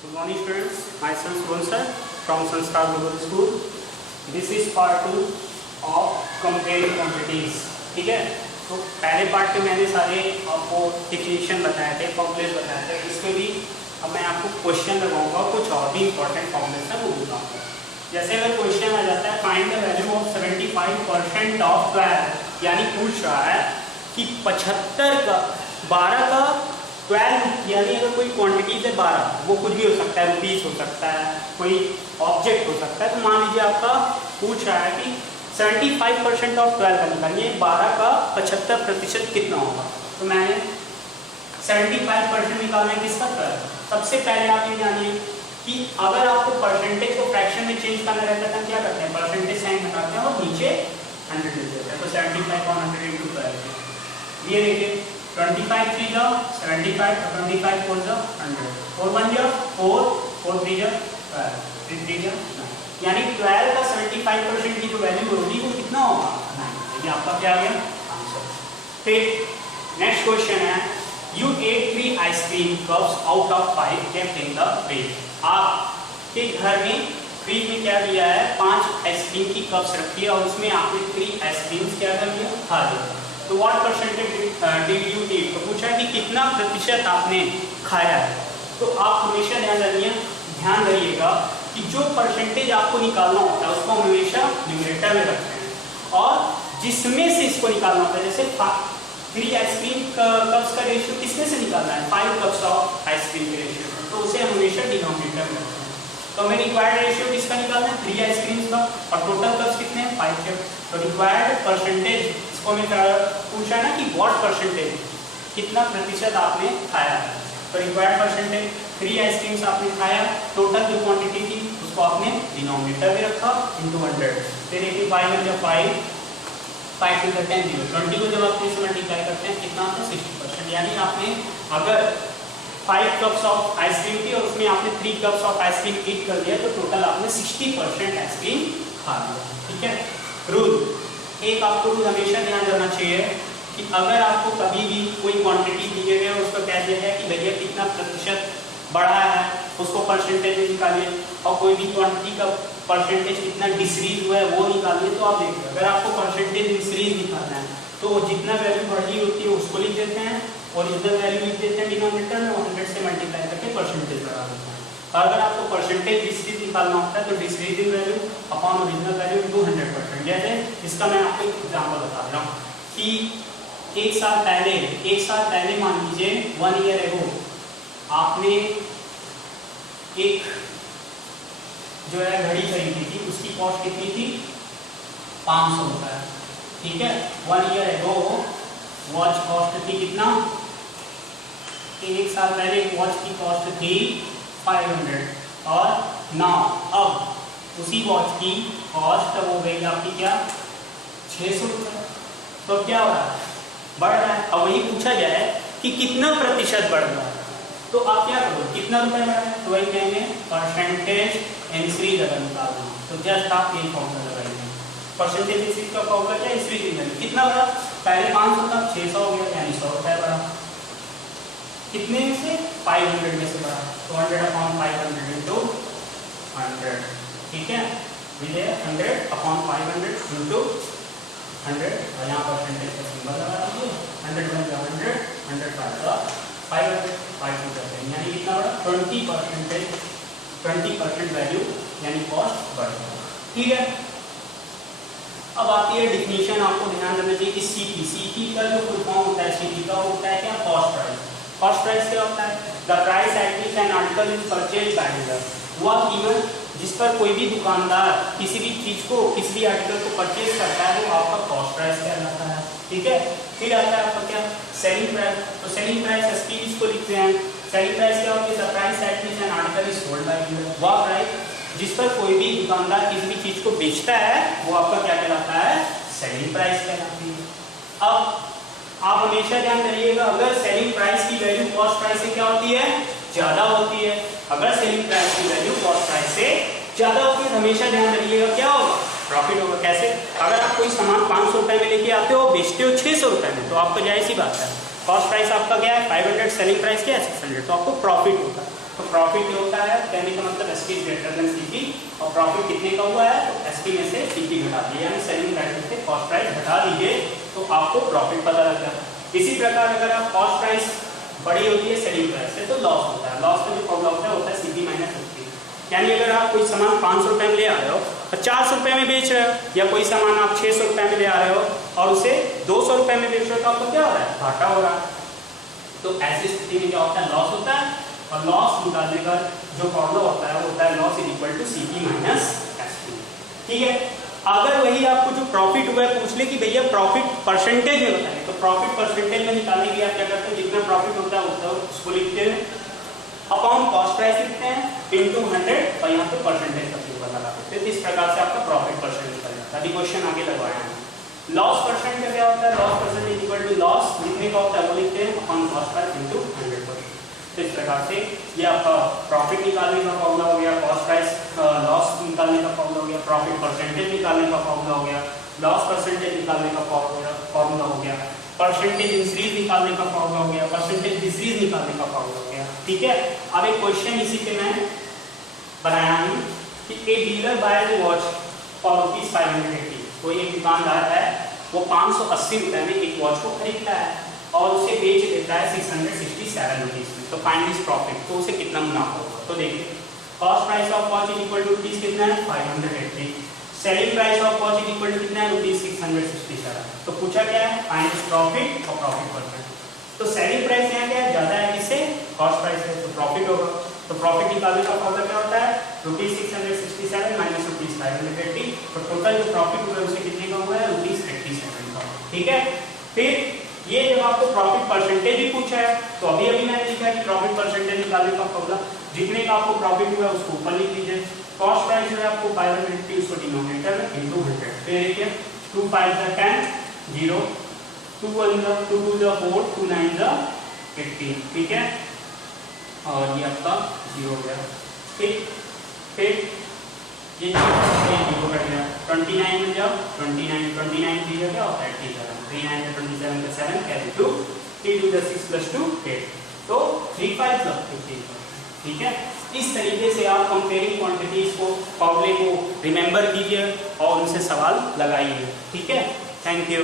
Good morning students, myself Suvan sir from Sanskar Global School. This is part 2 of comparing quantities. ठीक है, तो पहले part में मैंने सारे आपको डिफिनेशन बताए थे, फॉर्मूलेस बताए थे. इसमें भी अब मैं आपको क्वेश्चन लगाऊंगा, कुछ और भी इंपॉर्टेंट फॉर्मूलेस है वो बताऊंगा. जैसे अगर क्वेश्चन आ जाता है find the value of 75% of 12, यानी पूछ रहा है कि 75 का 12 का 12, यानी अगर कोई क्वांटिटीज है 12, वो कुछ भी हो सकता है, रुपीस हो सकता है, कोई ऑब्जेक्ट हो सकता है. तो मान लीजिए आपका पूछ रहा है कि 75% ऑफ 12 का निकालिए, 12 का 75% कितना होगा. तो मैंने 75% निकालना है किसका 12. सबसे पहले आप ये जानिए कि अगर आपको परसेंटेज को फ्रैक्शन में चेंज करना रहता है तो क्या करते हैं, परसेंटेज साइन लगाते हैं और नीचे 100 लिख देते हैं. तो 75 और 100 इंटू 12. ये देखिए 25 3 जा 75, 25 4 जा 100, 4 1 जा 4, 4 3 जा 12, 3 3 जा 9. यानी 12 का 75% की जो वैल्यू होगी वो कितना होगा 9. ये आपका क्या आ गया आंसर. फिर नेक्स्ट क्वेश्चन है you ate 3 ice cream cups out of 5 kept in the fridge. आपके घर में फ्रिज में क्या दिया है, 5 आइसक्रीम की कप्स रखी है और उसमें आपने 3 आइसक्रीम क्या कर लिया, खा लिया. तो what percentage did you eat. तो पूछा कि कितना प्रतिशत आपने खाया है. तो आप हमेशा ध्यान रहिएगा कि जो परसेंटेज आपको निकालना होता है उसको हमेशा न्यूमरेटर में रखते हैं और जिसमें से इसको निकालना होता है, जैसे 3 आइसक्रीम कप्स का रेशियो किसमें से निकालना है, 5 कप्स ऑफ आइसक्रीम के रेशियो, तो उसे हमेशा डिनोमिनेटर में रखते हैं. तो हमें रिक्वायर्ड रेशियो किसका निकालना है, 3 आइसक्रीम का, और टोटल कप्स कितने हैं 5 के. तो रिक्वायर्ड परसेंटेज इसको हमें पूछा है ना कि व्हाट परसेंटेज, कितना प्रतिशत आपने खाया है. तो रिक्वायर्ड परसेंटेज 3 आइसक्रीम्स आपने खाया, टोटल जो क्वांटिटी थी उसको आपने डिनोमिनेटर में रखा इंटू 100. फिर 85 जब 5 टू 10 0, 20 को जब आप 3 से मल्टीप्लाई करते हैं कितना आता है 60%. यानी आपने अगर 5 कप्स ऑफ आइसक्रीम थी और उसमें आपने 3 कप्स ऑफ आइसक्रीम ईट कर दिया तो टोटल आपने 60% आइसक्रीम खा लिया. ठीक है. रूल, एक आपको रूल हमेशा ध्यान रखना चाहिए कि अगर आपको कभी भी कोई क्वांटिटी दी गई है और उसको कह दिया है कि भैया कितना प्रतिशत बढ़ा है उसको परसेंटेज में निकालिए, और कोई भी क्वांटिटी का परसेंटेज कितना डिक्रीज हुआ है वो निकालिए, तो आप देखिए अगर आपको परसेंटेज डिक्रीज निकालना है तो जितना वैल्यू बढ़ी होती है उसको लिख देते हैं और इधर वैल्यू लिख देते हैं डिनोमिनेटर में, 100 से मल्टीप्लाई करके परसेंटेज बढ़ा देते हैं. अगर आपको परसेंटेज डिक्रीज निकालना होता है तो decreasing value upon original value into 100%. जैसे इसका मैं आपको एक एग्जांपल बता रहा हूँ कि एक साल पहले मान लीजिए 1 ईयर एगो आपने एक जो है घड़ी खरीदी थी, उसकी कॉस्ट कितनी थी 500 रुपये. ठीक है. 1 ईयर एगो वॉच कॉस्ट थी कितना, एक साल पहले एक वॉच की कॉस्ट थी 500 और नाउ अब उसी वॉच की कॉस्ट हो गई आपकी क्या 600 रुपये. तो क्या हो रहा है, बढ़ रहा है. अब वही पूछा जाए कि कितना प्रतिशत बढ़ रहा है, तो आप क्या करो, कितना रुपए बढ़ा है, तो वही कहेंगे परसेंटेज इंक्रीज अगर निकालना तो जस्ट आप यही फॉर्मूला लगाइए. परसेंटेज इंक्रीज का फॉर्मूला क्या, इंक्रीज इन कितना बढ़ा, पहले 500 था 600 हो गया यानी 100 रुपये बढ़ा. कितने में से 500 में से बढ़ा, तो 100 अपॉन 500 इंटू 100. ठीक है. विजय 100 अपॉन 500 इंटू 100 और यहाँ परसेंटेज का सिंबल लगा दीजिए. 100 बन गया 100 500 5 करते हैं यानी कितना बढ़ा 20% वैल्यू यानी कॉस्ट बढ़ गया. ठीक है. अब आती है डिफिनीशन, आपको ध्यान रखना चाहिए कि सीपी का जो फुल फॉर्म होता है सीपी का होता है क्या, कॉस्ट प्राइस. कॉस्ट प्राइस क्या होता है, the price at which an article is purchased bye dealer. वह कीमत जिस पर कोई भी दुकानदार किसी भी चीज को, किसी भी आर्टिकल को परचेज करता है वो आपका कॉस्ट प्राइस कहलाता है. ठीक है. फिर आता है आपका क्या, सेलिंग प्राइस. तो सेलिंग प्राइस एसपी इसको लिखते हैं. सेलिंग प्राइस क्या होती है, the price at which an article is sold by dealer. वह प्राइस जिस पर कोई भी दुकानदार किसी भी चीज को बेचता है वो आपका क्या कहलाता है, सेलिंग प्राइस कहलाती है. अब आप हमेशा ध्यान रखिएगा अगर सेलिंग प्राइस की वैल्यू कॉस्ट प्राइस से क्या होती है, ज्यादा होती है. अगर सेलिंग प्राइस की वैल्यू कॉस्ट प्राइस से ज्यादा होती है हमेशा ध्यान रखिएगा क्या होगा, प्रॉफिट होगा. कैसे, अगर आप कोई सामान 500 रुपए में लेके आते हो बेचते हो 600 रुपए में तो आपको जायज सी बात है कॉस्ट प्राइस आपका क्या है 500, सेलिंग प्राइस क्या है 600, तो आपको प्रॉफिट होता है। तो प्रॉफिट जो होता है कहने का मतलब एसपी ग्रेटर देन सीपी, और प्रॉफिट कितने का हुआ है तो एसपी में से सीपी घटा दिए, यानी सेलिंग प्राइस से कॉस्ट प्राइस घटा दीजिए तो आपको प्रॉफिट पता लगता है। इसी प्रकार अगर आप कॉस्ट प्राइस बड़ी होती है सेलिंग प्राइस से तो लॉस होता है, लॉस का जो फॉर्मूला होता है सीपी माइनस एसपी। यानी अगर आप कोई सामान 500 रुपये में ले आ रहे हो और 400 रुपये में बेच रहे हो, या कोई सामान आप 600 रुपये में ले आ रहे हो और उसे 200 रुपये में बेच रहे हो, तो आपको क्या हो रहा है घाटा हो रहा है। तो ऐसी स्थिति में क्या होता है लॉस होता है, और लॉस निकालने का जो फॉर्मूला होता है वो होता है loss is equal to CP minus SP. ठीक है, अगर वही आपको जो प्रॉफिट हुआ है पूछ ले कि भैया प्रॉफिट परसेंटेज में बताएं, तो प्रॉफिट परसेंटेज में निकालने के लिए आप क्या करते हैं, जितना प्रॉफिट होता है उतना उसको लिखते हैं अपॉन कॉस्ट प्राइस लिखते हैं इनटू 100, और यहाँ पे परसेंटेज का सिंबल लगा देते हैं। इस प्रकार से आपका प्रॉफिट परसेंट निकल जाता है। अभी क्वेश्चन आगे लगवाया है। लॉस परसेंट का क्या होता है, loss percent is equal to loss जितने का होता है वो लिखते हैं अपॉन कॉस्ट प्राइस इनटू 100%। तो इस प्रकार से ये आपका प्रॉफिट निकालने का फॉर्मूला हो गया, कॉस्ट प्राइस लॉस निकालने का फॉर्मूला हो गया, प्रॉफिट परसेंटेज निकालने का फॉर्मूला हो गया, लॉस परसेंटेज निकालने का फॉर्मूला हो गया, परसेंटेज इंक्रीज निकालने का फॉर्मूला हो गया, परसेंटेज डिक्रीज निकालने का फॉर्मूला हो गया। ठीक है, अब एक क्वेश्चन इसी पे मैं बनाया हूँ कि a dealer buy watch for ₹580। कोई एक दुकानदार है वो 580 रुपये में एक वॉच को खरीदता है और उसे बेच देता है 667 रुपीज़ में। तो फाइनल इज प्रॉफिट, तो उसे कितना मुनाफा होगा। तो देखिए cost price of watch is equal to rupees कितना है 580, selling price of watch is equal to कितना है ₹667। तो पूछा क्या है फाइनल प्रॉफिट और प्रॉफिट परसेंट। तो सेलिंग प्राइस यहाँ क्या है ज़्यादा है किससे कॉस्ट प्राइस है, तो प्रॉफिट होगा। तो प्रॉफिट निकालने का फॉर्मूला क्या होता है ₹667 माइनस ₹580। तो टोटल जो प्रॉफिट हुआ है उसे कितने का हुआ है ₹87 का। ठीक है, फिर ये जब आपको प्रॉफिट परसेंटेज भी पूछा है तो अभी मैंने लिखा है कि प्रॉफिट परसेंटेज निकालने का फॉर्मूला जितने का आपको प्रॉफिट हुआ है उसको ऊपर लिख लीजिए, कॉस्ट प्राइस जो है आपको 580 उसको डिनोमिनेटर में इनटू 100। फिर देखिए 2 5 * 10 0, 2 1 * 2 2 * 4, 2 9 * 18। ठीक है, और ये आपका 0 हो गया। फिर ये 0 कट गया, 29 में जाओ 29 3 हो गया और 37, 3 9 * 27 का 7 कैरी 2, 3 2 * 6 + 2 8, तो 3 5 = 15। ठीक है, इस तरीके से आप कंपेयरिंग क्वांटिटीज को फॉर्मूले को रिमेंबर कीजिए और उनसे सवाल लगाइए। ठीक है, थैंक यू।